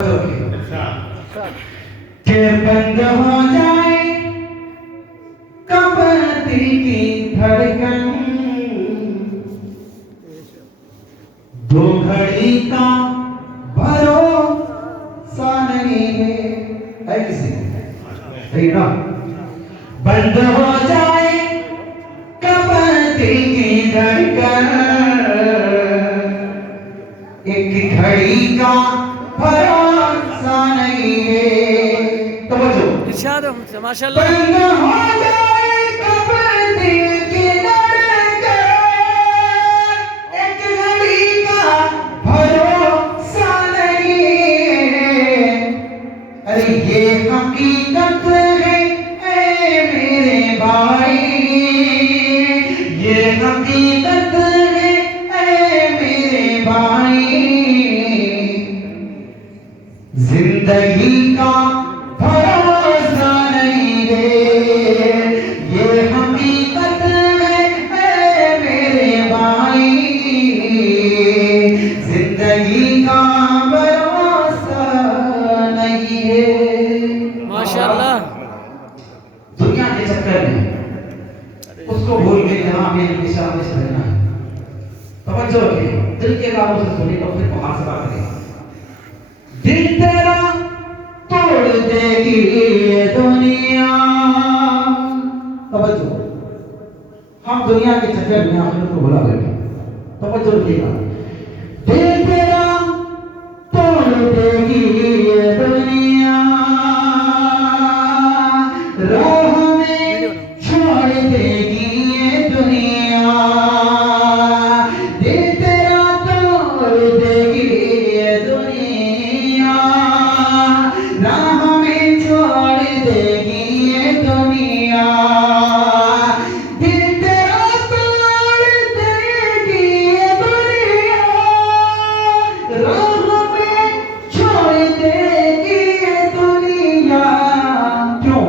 के बंद हो जाए कब दिल की धड़कन, दो घड़ी का भरोसा नहीं है किसी सही ना। बंद हो जाए कब दिल की धड़कन, एक घड़ी का भरोसा नहीं है। इरशाद माशाल्लाह। बंद हो जाए कब दिल की धड़कन, एक घड़ी का भरोसा नहीं है। अरे ये हकीकत है ऐ मेरे भाई, ये हकीकत है ऐ मेरे भाई। जिंदगी का भरोसा नहीं है, ये हकीकत है मेरे भाई। जिंदगी का भरोसा नहीं है। माशाल्लाह। दुनिया के चक्कर में उसको भूल के जहाँ पे दिशा में रहना है। तवज्जो रखिए, दिल के कानों से सुनिए तो फिर बाहर से बात करें। दिल तेरा तोड़ देगी ये दुनिया। तवज्जो, हम दुनिया के चक्कर में आखिरत को भुला बैठे। तवज्जो रखिएगा। दिल तेरा तोड़ देगी ये दुनिया, राह में छोड़ देगी ये दुनिया। दिल तेरा तोड़ देगी ये दुनिया, राह में छोड़ देगी ये दुनिया। दिल तेरा तोड़ देगी ये दुनिया, राह में छोड़ देगी ये दुनिया। क्यों?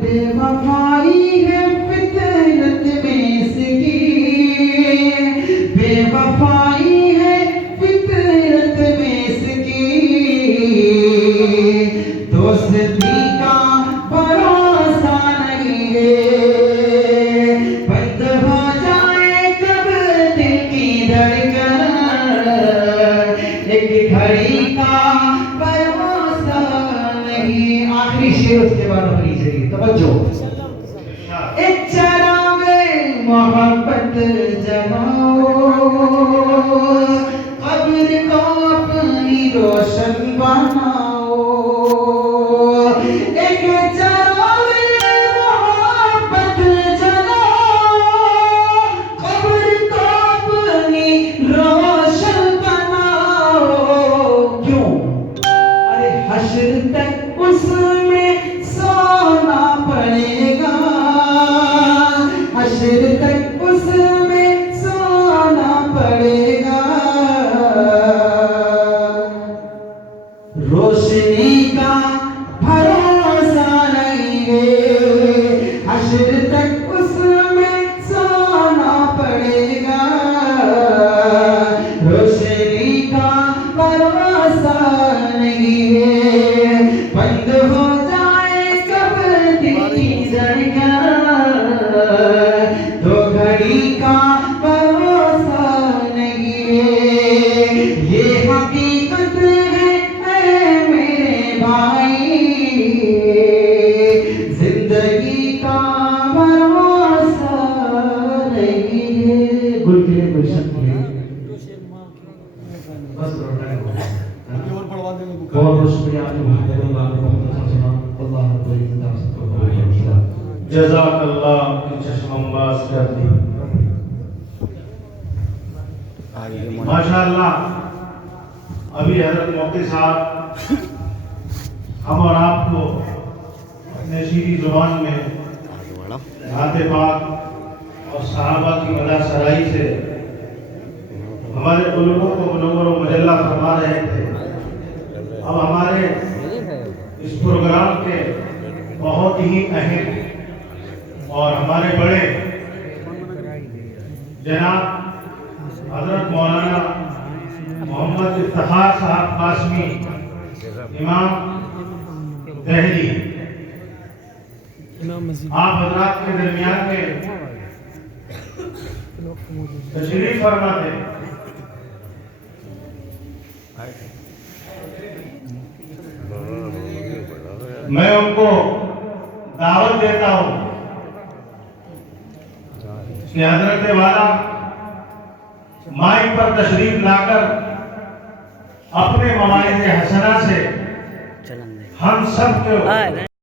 बेवफाई है फितरत में इसकी, बेवफाई है फितरत में इसकी। दोस्ती का भरोसा नहीं है, बंद हो जाए कब दिल की धड़कन, एक घड़ी का भरोसा नहीं। आखिरी शेर उसके बाद अपनी चाहिए। तवज्जो। एक चराग मोहब्बत जगाओ, कब्र को अपनी रोशन बनाओ। एक चराग मोहब्बत जगाओ, कब्र को अपनी रोशन बनाओ। क्यों? अरे हश्र तक उसमें सोना पड़ेगा, हश्र तक उसमें सोना पड़ेगा। रोशनी का भरोसा नहीं है, हश्र तक उसमें सोना पड़ेगा। रोशनी का भरोसा नहीं है, बंद हो जाए कब दिल की धड़कन, दो घड़ी का भरोसा नहीं है। ये हकीकत है ऐ मेरे भाई, जिंदगी का भरोसा नहीं है। गुल के लिए गुलशन के लिए बस और बढ़वा देंगे बहुत बहुत शुक्रिया आपने बहुत अच्छा सुना। अल्लाह जज़ाकल्लाह की चश्मंबाज कर दी। माशाअल्लाह। अभी हज़रत मुफ्ती साहब हम और आपको अपने शीरी जुबान में नाते पाक और सहाबा की मदह सराई से हमारे बुजुर्गों को मुनव्वर व मुजल्ला फरमा रहे थे। अब हमारे इस प्रोग्राम के बहुत ही अहम और हमारे बड़े जनाब हजरत मौलाना मोहम्मद इफ्तिखार साहब कासमी इमाम दहली इमाम मस्जिद आप हजरात के दरमियान में तशरीफ फरमा थे। मैं उनको दावत देता हूं कि हजरत वाला माइक पर तशरीफ लाकर अपने मवाइज़ हसना से हम सब को